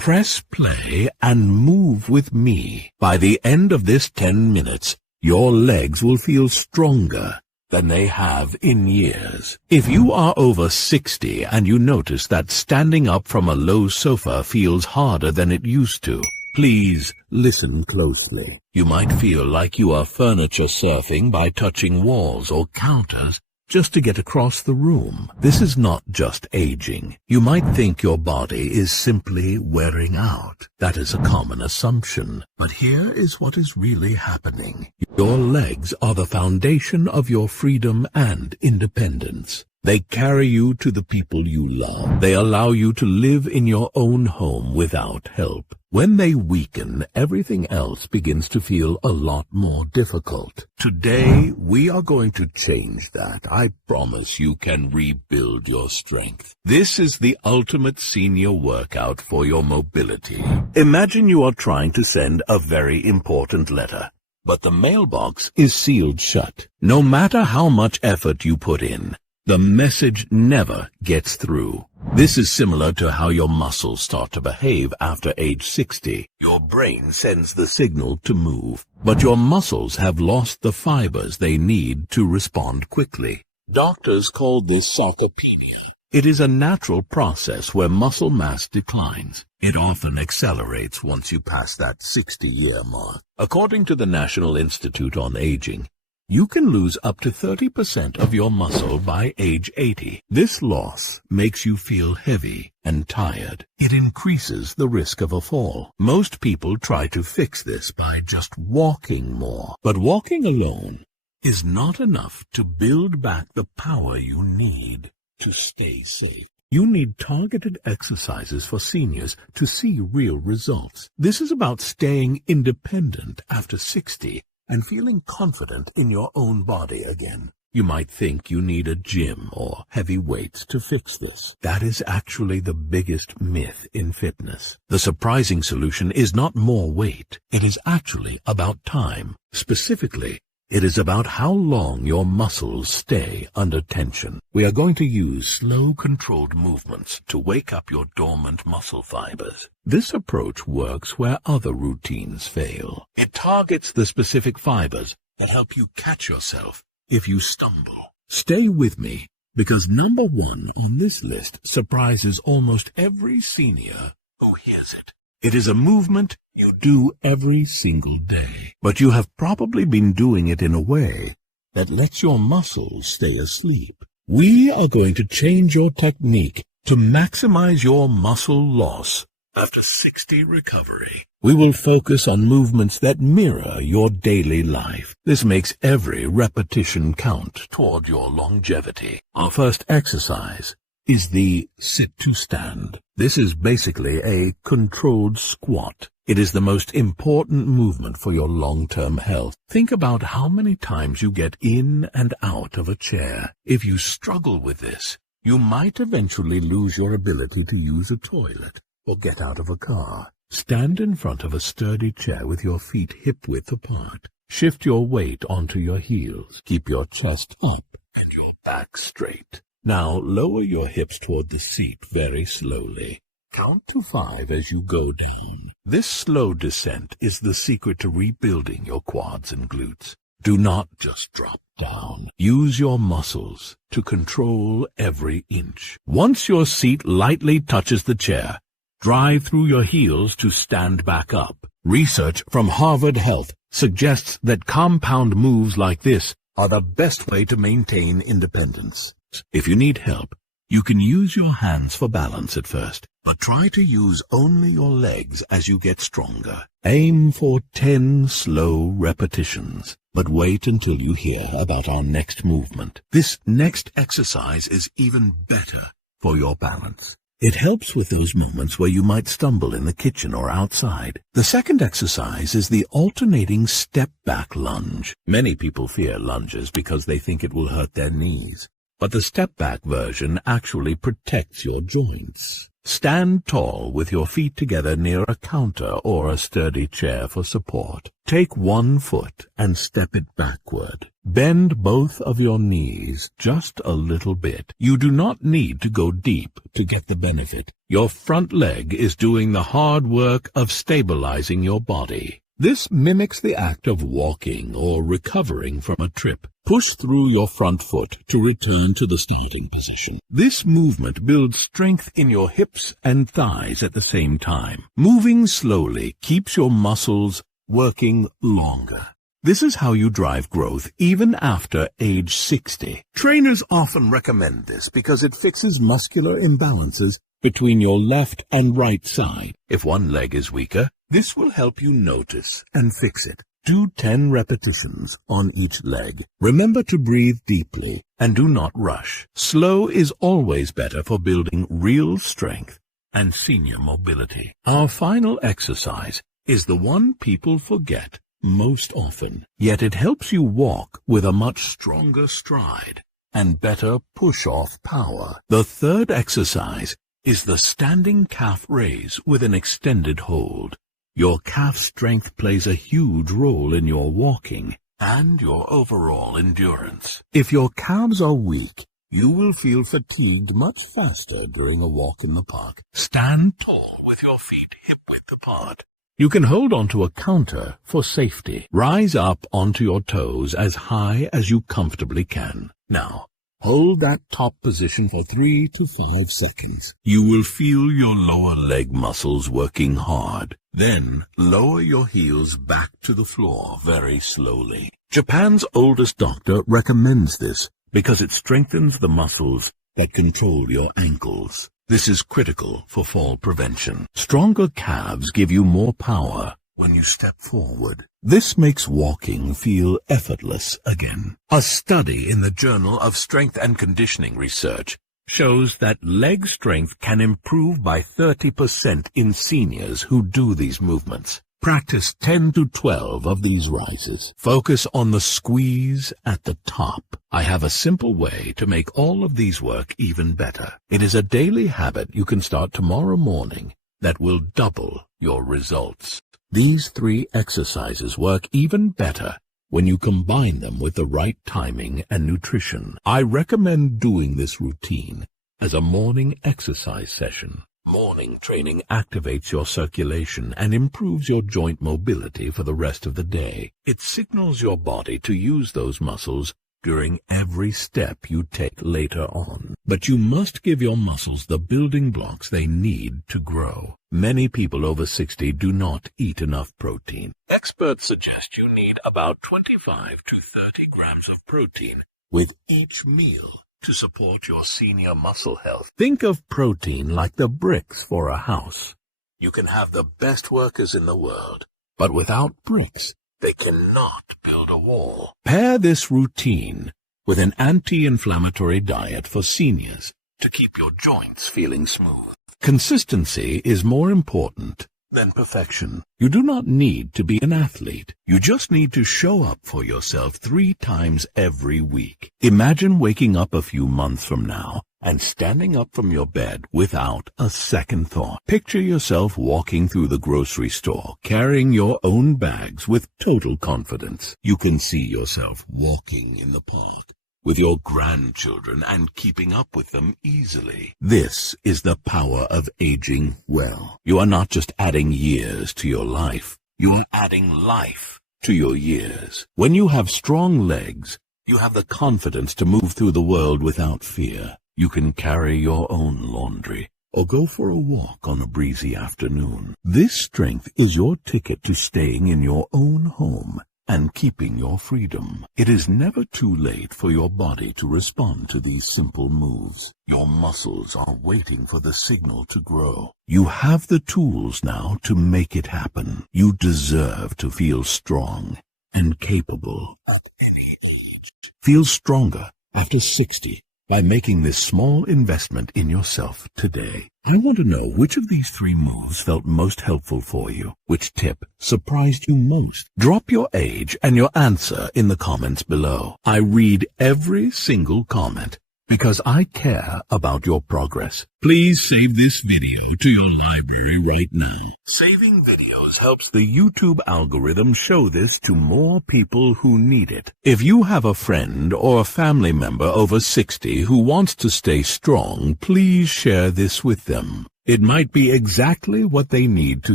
Press play and move with me. By the end of this 10 minutes, your legs will feel stronger than they have in years. If you are over 60 and you notice that standing up from a low sofa feels harder than it used to, please listen closely. You might feel like you are furniture surfing by touching walls or counters just to get across the room. This is not just aging. You might think your body is simply wearing out. That is a common assumption. But here is what is really happening. Your legs are the foundation of your freedom and independence. They carry you to the people you love. They allow you to live in your own home without help. When they weaken, everything else begins to feel a lot more difficult. Today, we are going to change that. I promise you can rebuild your strength. This is the ultimate senior workout for your mobility. Imagine you are trying to send a very important letter, but the mailbox is sealed shut. No matter how much effort you put in, the message never gets through. This is similar to how your muscles start to behave after age 60. Your brain sends the signal to move, but your muscles have lost the fibers they need to respond quickly. Doctors call this sarcopenia. It is a natural process where muscle mass declines. It often accelerates once you pass that 60-year mark. According to the National Institute on Aging, you can lose up to 30% of your muscle by age 80. This loss makes you feel heavy and tired. It increases the risk of a fall. Most people try to fix this by just walking more. But walking alone is not enough to build back the power you need to stay safe. You need targeted exercises for seniors to see real results. This is about staying independent after 60 and feeling confident in your own body again. You might think you need a gym or heavy weights to fix this. That is actually the biggest myth in fitness. The surprising solution is not more weight. It is actually about time. Specifically, it is about how long your muscles stay under tension. We are going to use slow, controlled movements to wake up your dormant muscle fibers. This approach works where other routines fail. It targets the specific fibers that help you catch yourself if you stumble. Stay with me, because number one on this list surprises almost every senior who hears it. It is a movement you do every single day, but you have probably been doing it in a way that lets your muscles stay asleep. We are going to change your technique to maximize your muscle loss after 60 recovery. We will focus on movements that mirror your daily life. This makes every repetition count toward your longevity. Our first exercise is the sit-to-stand. This is basically a controlled squat. It is the most important movement for your long-term health. Think about how many times you get in and out of a chair. If you struggle with this, you might eventually lose your ability to use a toilet or get out of a car. Stand in front of a sturdy chair with your feet hip-width apart. Shift your weight onto your heels. Keep your chest up and your back straight. Now lower your hips toward the seat very slowly. Count to 5 as you go down. This slow descent is the secret to rebuilding your quads and glutes. Do not just drop down. Use your muscles to control every inch. Once your seat lightly touches the chair, drive through your heels to stand back up. Research from Harvard Health suggests that compound moves like this are the best way to maintain independence. If you need help, you can use your hands for balance at first, but try to use only your legs as you get stronger. Aim for 10 slow repetitions, but wait until you hear about our next movement. This next exercise is even better for your balance. It helps with those moments where you might stumble in the kitchen or outside. The second exercise is the alternating step-back lunge. Many people fear lunges because they think it will hurt their knees. But the step-back version actually protects your joints. Stand tall with your feet together near a counter or a sturdy chair for support. Take one foot and step it backward. Bend both of your knees just a little bit. You do not need to go deep to get the benefit. Your front leg is doing the hard work of stabilizing your body. This mimics the act of walking or recovering from a trip. Push through your front foot to return to the starting position. This movement builds strength in your hips and thighs at the same time. Moving slowly keeps your muscles working longer. This is how you drive growth even after age 60. Trainers often recommend this because it fixes muscular imbalances between your left and right side. If one leg is weaker, this will help you notice and fix it. Do 10 repetitions on each leg. Remember to breathe deeply and do not rush. Slow is always better for building real strength and senior mobility. Our final exercise is the one people forget most often, yet it helps you walk with a much stronger stride and better push-off power. The third exercise is the standing calf raise with an extended hold. Your calf strength plays a huge role in your walking and your overall endurance. If your calves are weak, you will feel fatigued much faster during a walk in the park. Stand tall with your feet hip-width apart. You can hold onto a counter for safety. Rise up onto your toes as high as you comfortably can. Now, hold that top position for 3 to 5 seconds. You will feel your lower leg muscles working hard. Then, lower your heels back to the floor very slowly. Japan's oldest doctor recommends this because it strengthens the muscles that control your ankles. This is critical for fall prevention. Stronger calves give you more power when you step forward. This makes walking feel effortless again. A study in the Journal of Strength and Conditioning Research shows that leg strength can improve by 30% in seniors who do these movements. Practice 10 to 12 of these rises. Focus on the squeeze at the top. I have a simple way to make all of these work even better. It is a daily habit you can start tomorrow morning that will double your results. These 3 exercises work even better when you combine them with the right timing and nutrition. I recommend doing this routine as a morning exercise session. Morning training activates your circulation and improves your joint mobility for the rest of the day. It signals your body to use those muscles during every step you take later on. But you must give your muscles the building blocks they need to grow. Many people over 60 do not eat enough protein. Experts suggest you need about 25 to 30 grams of protein with each meal to support your senior muscle health. Think of protein like the bricks for a house. You can have the best workers in the world, but without bricks, they cannot build a wall. Pair this routine with an anti-inflammatory diet for seniors to keep your joints feeling smooth. Consistency is more important than perfection. You do not need to be an athlete. You just need to show up for yourself 3 times every week. Imagine waking up a few months from now and standing up from your bed without a second thought. Picture yourself walking through the grocery store, carrying your own bags with total confidence. You can see yourself walking in the park with your grandchildren and keeping up with them easily. This is the power of aging well. You are not just adding years to your life, you are adding life to your years. When you have strong legs, you have the confidence to move through the world without fear. You can carry your own laundry or go for a walk on a breezy afternoon. This strength is your ticket to staying in your own home and keeping your freedom. It is never too late for your body to respond to these simple moves. Your muscles are waiting for the signal to grow. You have the tools now to make it happen. You deserve to feel strong and capable at any age. Feel stronger after 60 by making this small investment in yourself today. I want to know which of these 3 moves felt most helpful for you. Which tip surprised you most? Drop your age and your answer in the comments below. I read every single comment because I care about your progress. Please save this video to your library right now. Saving videos helps the YouTube algorithm show this to more people who need it. If you have a friend or a family member over 60 who wants to stay strong, please share this with them. It might be exactly what they need to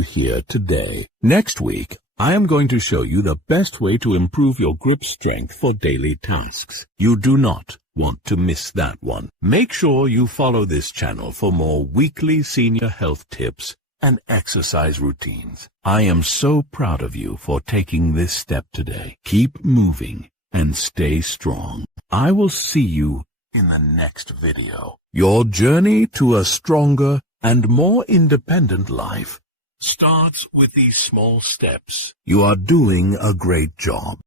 hear today. Next week, I am going to show you the best way to improve your grip strength for daily tasks. You do not want to miss that one. Make sure you follow this channel for more weekly senior health tips and exercise routines. I am so proud of you for taking this step today. Keep moving and stay strong. I will see you in the next video. Your journey to a stronger and more independent life starts with these small steps. You are doing a great job.